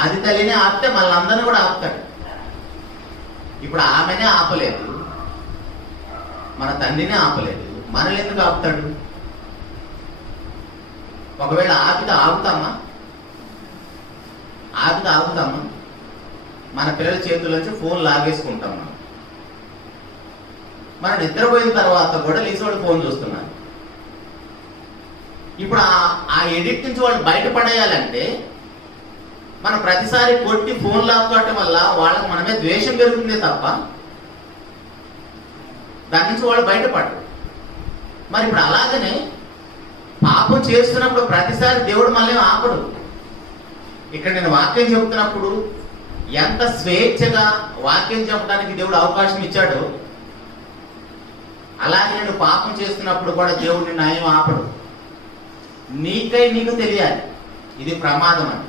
ఆది తల్లినే ఆపితే మళ్ళీ అందరిని కూడా ఆపుతాడు. ఇప్పుడు ఆమెనే ఆపలేదు, మన తండ్రినే ఆపలేదు, మనల్ని ఎందుకు ఆపుతాడు? ఒకవేళ ఆపితే ఆగుతామా? మన పిల్లల చేతుల్లోంచి ఫోన్ లాగేసుకుంటాం. మనం నిద్రపోయిన తర్వాత కూడా లేచి వాళ్ళు ఫోన్ చూస్తున్నారు. ఇప్పుడు ఆ ఎడిట్ నుంచి వాళ్ళు బయటపడేయాలంటే మనం ప్రతిసారి కొట్టి ఫోన్ లాక్కోవటం వల్ల వాళ్ళకి మనమే ద్వేషం పెరుగుతుంది తప్ప దాని నుంచి వాళ్ళు బయటపడరు. మరి ఇప్పుడు అలాగనే పాపం చేస్తున్నప్పుడు ప్రతిసారి దేవుడు మళ్ళీ ఆపడు. ఇక్కడ నేను వాక్యం చెబుతున్నప్పుడు ఎంత స్వేచ్ఛగా వాక్యం చెప్పడానికి దేవుడు అవకాశం ఇచ్చాడో, అలాగే నేను పాపం చేస్తున్నప్పుడు కూడా దేవుడిని న్యాయం ఆపడు. నీకు తెలియాలి ఇది ప్రమాదం అని.